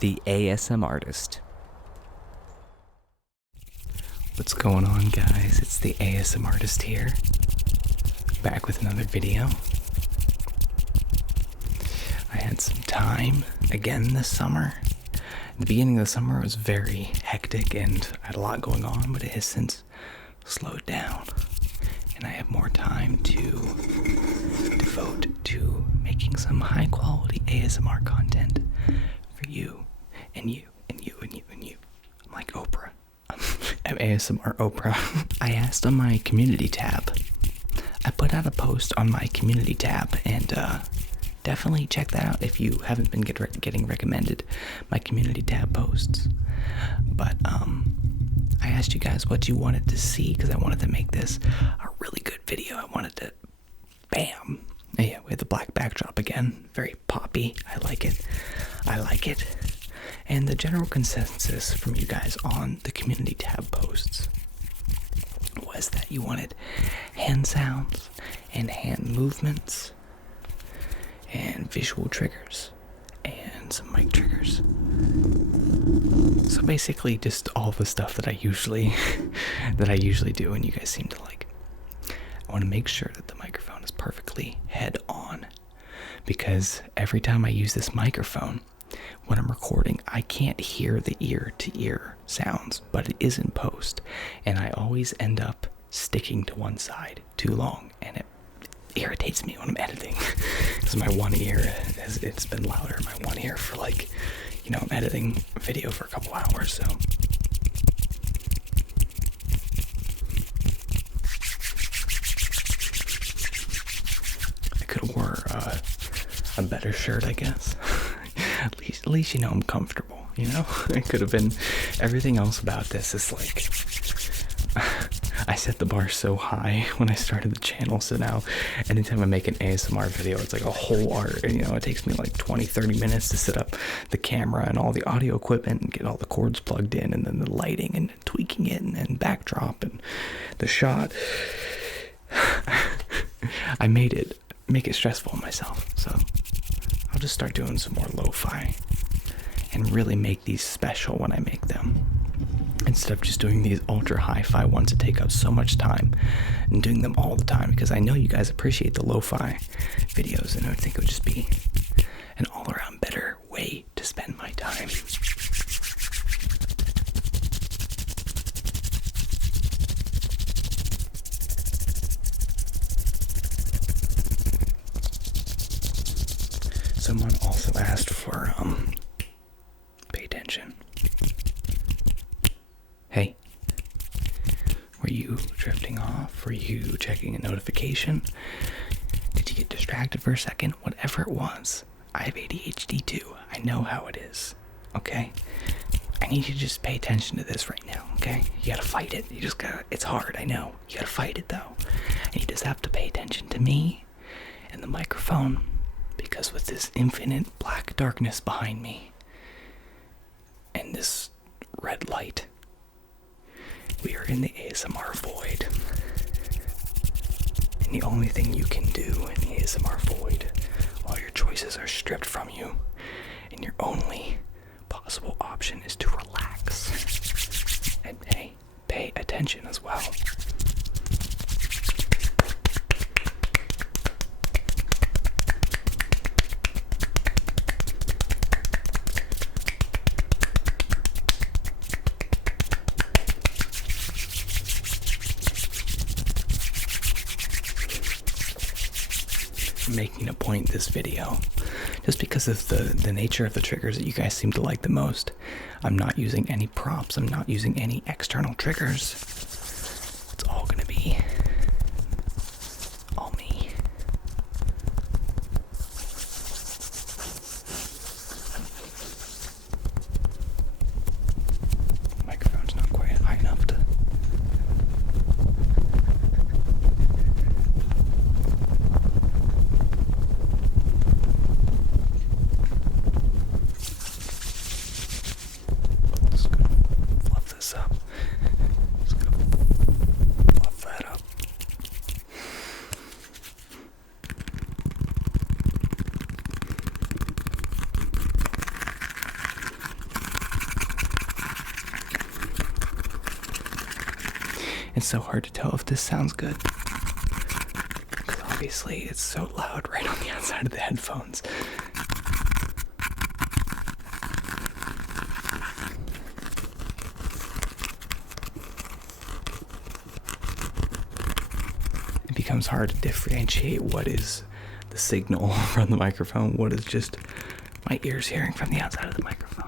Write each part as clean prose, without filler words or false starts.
the ASMARtist. What's going on, guys? It's the ASMARtist here, back with another video. I had some time again this summer. The beginning of the summer was very hectic and I had a lot going on, but it has since slowed down. And I have more time to devote to making some high quality ASMR content for you and you and you and you and you. I'm like Oprah. I'm ASMR Oprah. I asked on my community tab. I put out a post on my community tab, and definitely check that out if you haven't been getting recommended my community tab posts. But I asked you guys what you wanted to see because I wanted to make this a really good video. I wanted to, bam. Yeah, we have the black backdrop again. Very poppy. I like it. And the general consensus from you guys on the community tab posts was that you wanted hand sounds and hand movements and visual triggers and some mic triggers. So basically just all the stuff that I usually do and you guys seem to like. I want to make sure that the microphone is perfectly head on, because every time I use this microphone when I'm recording, I can't hear the ear-to-ear sounds, but it is in post, and I always end up sticking to one side too long, and it irritates me when I'm editing, because my one ear, it's been louder in my one ear for I'm editing video for a couple hours, so. I could have wore a better shirt, I guess. At least I'm comfortable, It could have been, everything else about this is I set the bar so high when I started the channel, so now anytime I make an ASMR video, it's like a whole art, and it takes me like 20-30 minutes to set up the camera and all the audio equipment and get all the cords plugged in, and then the lighting and tweaking it and backdrop and the shot. I make it stressful on myself, so I'll just start doing some more lo-fi and really make these special when I make them, instead of just doing these ultra hi-fi ones that take up so much time and doing them all the time, because I know you guys appreciate the lo-fi videos, and I think it would just be an all-around better way to spend my time. Someone also asked for, pay attention. Hey, were you drifting off? Were you checking a notification? Did you get distracted for a second? Whatever it was, I have ADHD too. I know how it is, okay? I need you to just pay attention to this right now, okay? You gotta fight it. It's hard, I know. You gotta fight it though. And you just have to pay attention to me and the microphone, because with this infinite black darkness behind me and this red light, we are in the ASMR void. And the only thing you can do in the ASMR void, while your choices are stripped from you, and your only possible option is to relax. And pay attention as well. Making a point this video, just because of the nature of the triggers that you guys seem to like the most. I'm not using any props, I'm not using any external triggers. It's all gonna be all me. Microphone's not quite high enough to. Just gonna fluff this up. Just gonna It's so hard to tell if this sounds good, because obviously it's so loud right on the outside of the headphones. It becomes hard to differentiate what is the signal from the microphone, what is just my ears hearing from the outside of the microphone.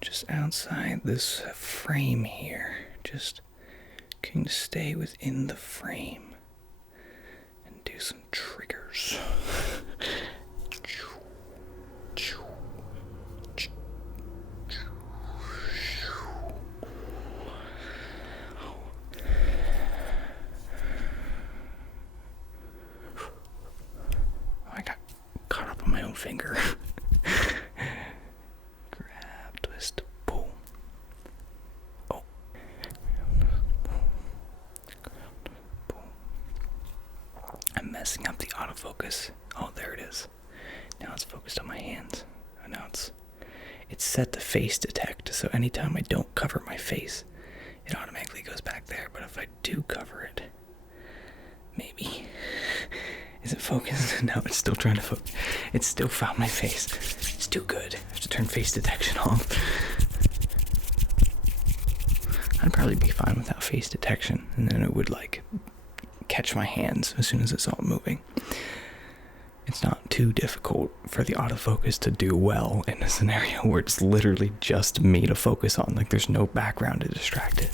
Just outside this frame here, just going to stay within the frame and do some triggers. I got caught up on my own finger. Grab, twist, pull. Oh. I'm messing up the autofocus. Oh, there it is. Now it's focused on my hands. And now it's set to face detect, so anytime I don't cover my face, it automatically goes back there. But if I do cover it, maybe. Is it focused? No, it's still trying to focus. It's still found my face. It's too good. I have to turn face detection off. I'd probably be fine without face detection, and then it would like catch my hands as soon as it saw it moving. It's not too difficult for the autofocus to do well in a scenario where it's literally just me to focus on. Like there's no background to distract it.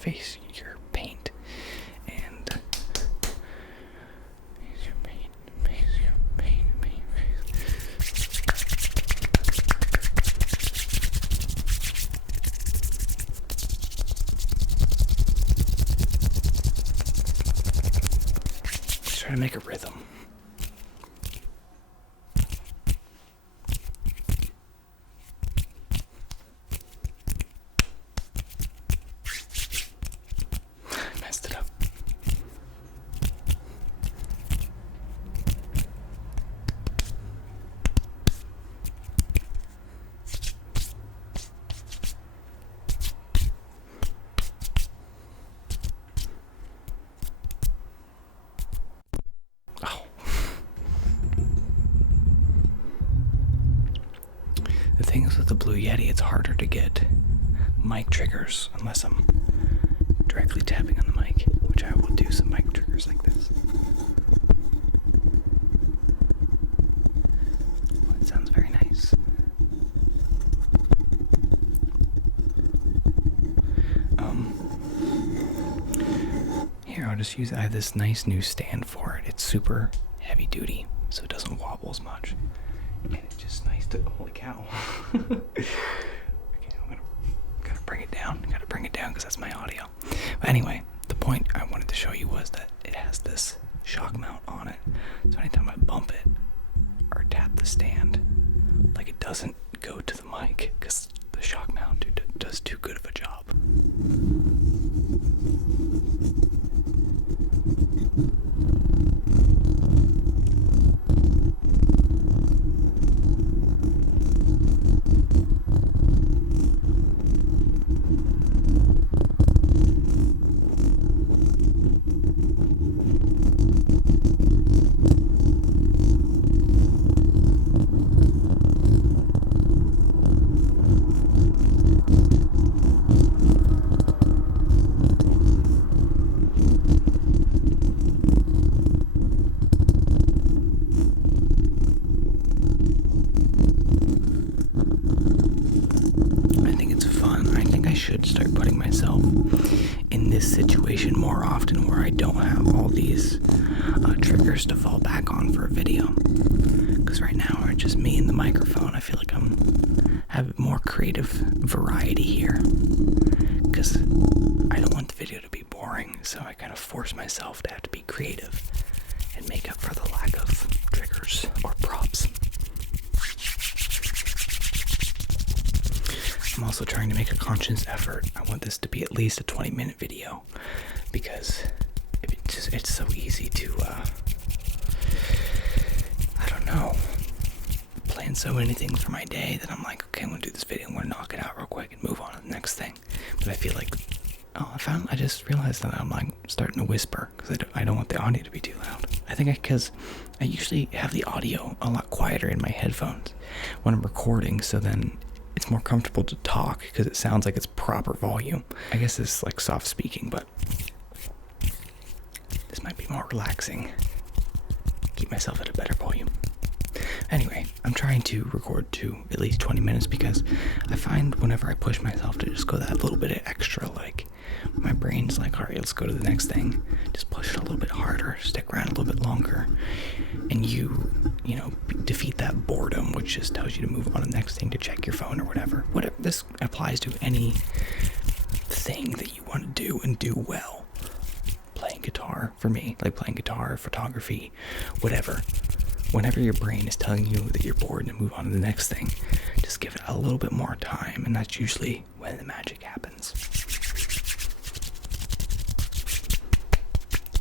Face your paint and face your paint, Let's try to make a rhythm. The thing is with the Blue Yeti, it's harder to get mic triggers unless I'm directly tapping on the mic, which I will do some mic triggers like this. Well, it sounds very nice. Here, I'll just use, I have this nice new stand for it. It's super heavy duty, so it doesn't wobble as much. And it's just nice to, holy cow. Okay, gotta bring it down. Gotta bring it down because that's my audio. But anyway, the point I wanted to show you was that it has this shock mount on it. So anytime I bump it or tap the stand, like it doesn't go to the mic because the shock mount does too good of a job. this situation more often where I don't have all these triggers to fall back on for a video. Because right now it's just me and the microphone. I feel like have more creative variety here. Because I don't want the video to be boring, so I kind of force myself to have to be creative and make up for the lack of triggers or props. I'm also trying to make a conscious effort. I want this to be at least a 20-minute video because it's so easy to, I don't know, plan so many things for my day that I'm like, okay, I'm going to do this video, I'm going to knock it out real quick and move on to the next thing. But I feel like, I just realized that I'm like starting to whisper because I don't want the audio to be too loud. I think because I usually have the audio a lot quieter in my headphones when I'm recording, so then it's more comfortable to talk because it sounds like it's proper volume. I guess it's like soft speaking, but this might be more relaxing. Keep myself at a better volume. Anyway, I'm trying to record to at least 20 minutes because I find whenever I push myself to just go that little bit of extra, like my brain's like, all right, let's go to the next thing. Just push it a little bit harder, stick around a little bit longer, and you defeat that boredom, which just tells you to move on to the next thing, to check your phone or whatever. This applies to any thing that you want to do and do well. Playing guitar, for me, like playing guitar, photography, whatever. Whenever your brain is telling you that you're bored and move on to the next thing, just give it a little bit more time, and that's usually when the magic happens.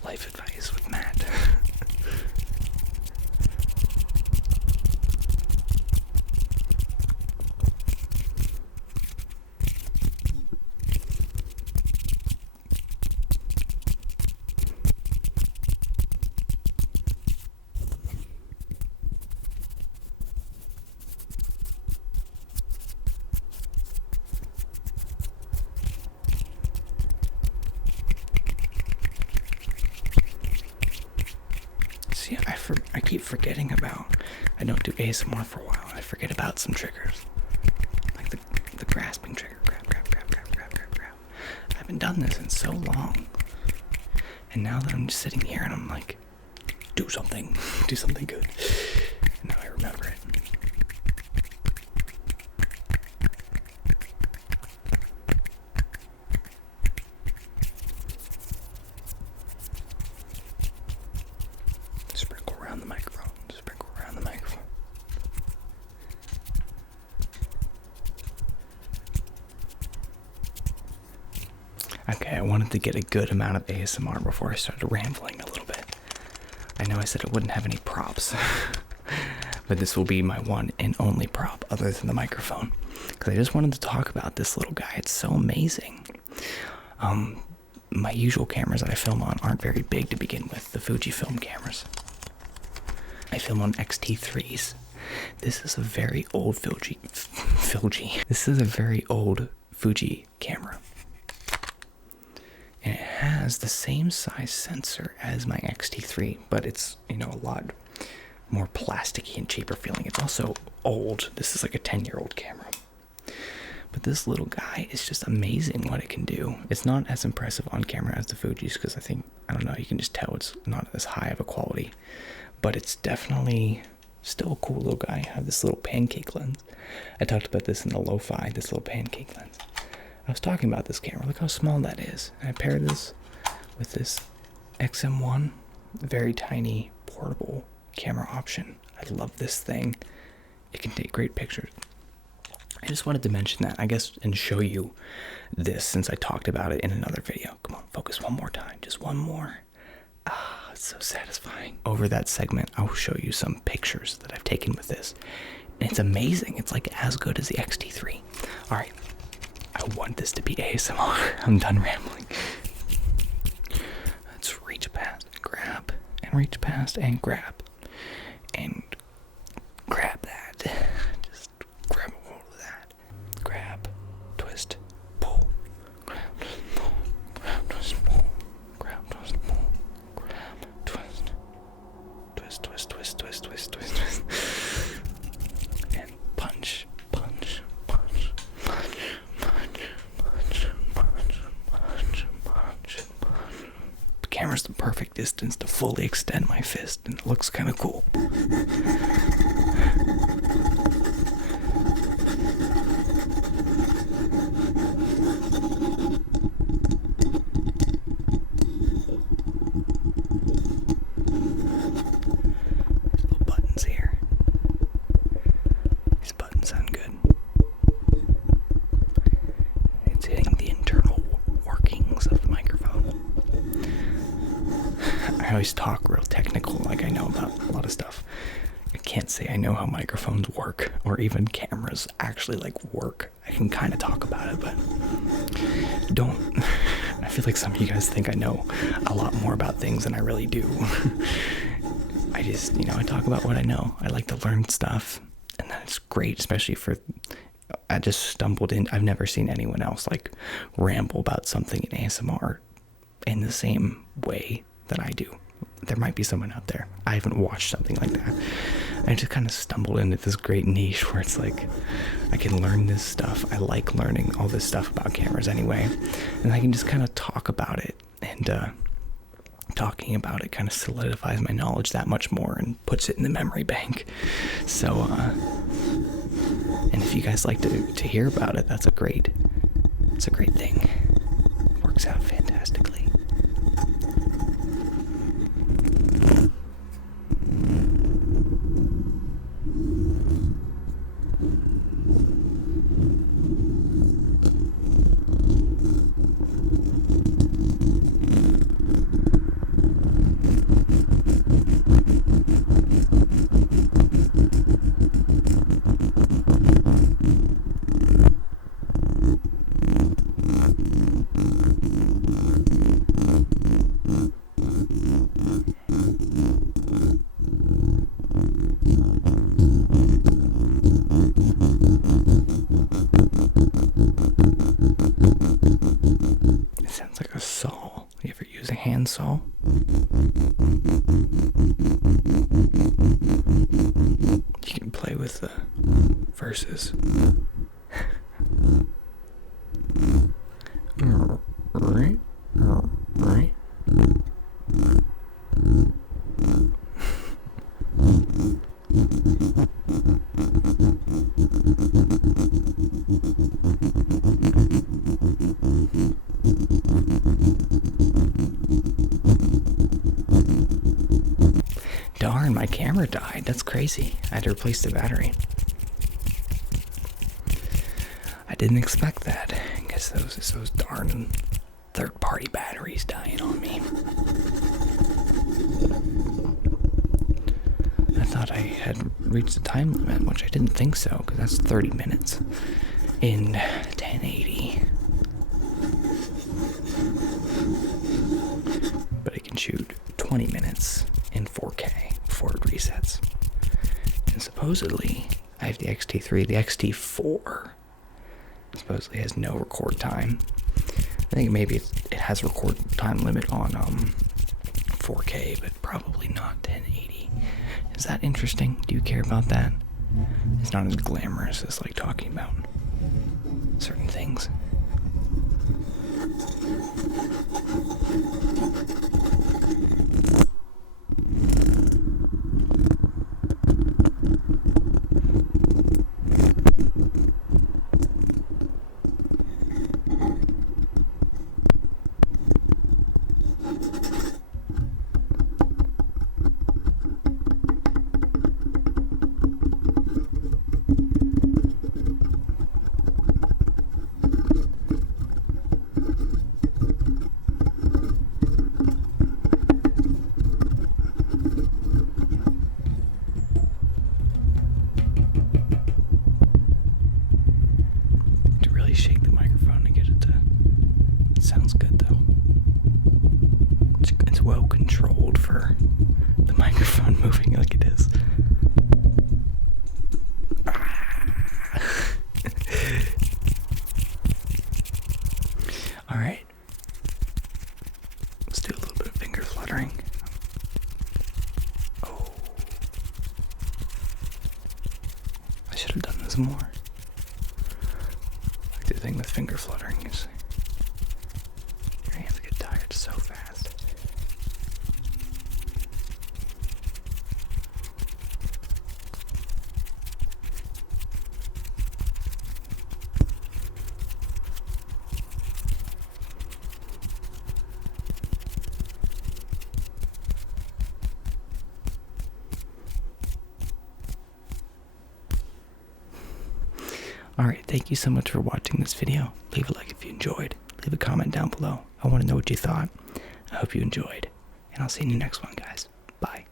Life advice with Matt. See, I keep forgetting about, I don't do ASMR for a while, and I forget about some triggers. Like the grasping trigger, grab. I haven't done this in so long. And now that I'm just sitting here and I'm like, do something good. And now I remember it. Sprinkle around the microphone. Okay, I wanted to get a good amount of ASMR before I started rambling a little bit. I know I said I wouldn't have any props, but this will be my one and only prop other than the microphone, because I just wanted to talk about this little guy. It's so amazing. My usual cameras that I film on aren't very big to begin with, the Fujifilm cameras. I film on X-T3s. This is a very old This is a very old Fuji camera. And it has the same size sensor as my X-T3, but it's, a lot more plasticky and cheaper feeling. It's also old. This is like a 10-year-old camera. But this little guy is just amazing what it can do. It's not as impressive on camera as the Fuji's because you can just tell it's not as high of a quality. But it's definitely still a cool little guy. I have this little pancake lens. I talked about this in the lo-fi, this little pancake lens. I was talking about this camera. Look how small that is. And I paired this with this XM1, very tiny portable camera option. I love this thing. It can take great pictures. I just wanted to mention that, I guess, and show you this since I talked about it in another video. Come on, focus one more time. Just one more. It's so satisfying. Over that segment, I'll show you some pictures that I've taken with this. And it's amazing. It's like as good as the X-T3. All right. I want this to be ASMR. I'm done rambling. Let's reach past and grab, and reach past and grab, and grab that. Just grab a hold of that. Grab, twist, pull. Grab, twist, pull. Grab, twist, pull. Grab, twist, pull. Grab, twist. Twist, twist, twist, twist, twist, twist, twist. And punch. camera's the perfect distance to fully extend my fist, and it looks kind of cool. Little buttons here. These buttons sound good. It's hitting the internal workings of the microphone. I always talk real technical, like I know about a lot of stuff. I can't say I know how microphones work, or even cameras actually work. I can kind of talk about it, but I feel like some of you guys think I know a lot more about things than I really do. I just, I talk about what I know. I like to learn stuff, and that's great, especially I just stumbled in. I've never seen anyone else ramble about something in ASMR in the same way that I do. There might be someone out there. I haven't watched something like that. I just kind of stumbled into this great niche where it's I can learn this stuff. I like learning all this stuff about cameras anyway, and I can just kind of talk about it, and talking about it kind of solidifies my knowledge that much more and puts it in the memory bank. So, and if you guys like to hear about it, it's a great thing. It works out fantastically. Saw. You can play with the verses. Darn, my camera died. That's crazy. I had to replace the battery. I didn't expect that. I guess those darn third-party batteries dying on me. I thought I had reached the time limit, which I didn't think so, because that's 30 minutes in 1080. But I can shoot 20 minutes in 4K before it resets. And supposedly, I have the XT3. The XT4 supposedly has no record time. I think maybe it has record time limit on 4K, but probably not 1080. Is that interesting? Do you care about that? It's not as glamorous as talking about certain things. Well controlled for the microphone moving like it is. All right, let's do a little bit of finger fluttering. Oh, I should have done this more. Like the thing with finger fluttering is your hands get tired so fast. Alright, thank you so much for watching this video. Leave a like if you enjoyed. Leave a comment down below. I want to know what you thought. I hope you enjoyed. And I'll see you in the next one, guys. Bye.